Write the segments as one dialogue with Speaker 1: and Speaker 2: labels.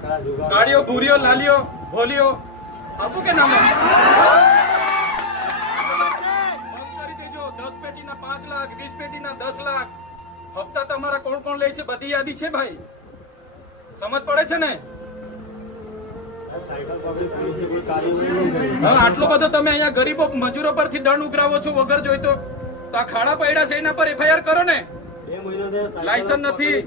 Speaker 1: ગાડીઓ ભૂરીઓ, લાલીઓ ભોલીઓ આપું કે દેજો. દસ પેટીના પાંચ લાખ, વીસ પેટીના દસ લાખ. હપ્તા તમારા કોણ કોણ લે છે? બધી યાદી છે ભાઈ. સમજ પડે છે ને? આટલો બધો તમે અહીંયા ગરીબો મજૂરો પરથી દંડ ઉઘરાવો છો, વગર જોઈતો તો. આ ખાડા પડ્યા છે, એના પર એફઆઈઆર કરો ને. લાયસન્સ નથી,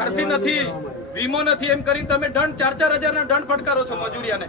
Speaker 1: આરસી નથી, વીમો નથી, એમ કરીને તમે દંડ, ચાર ચાર હજાર ના દંડ ફટકારો છો મજૂરિયાને.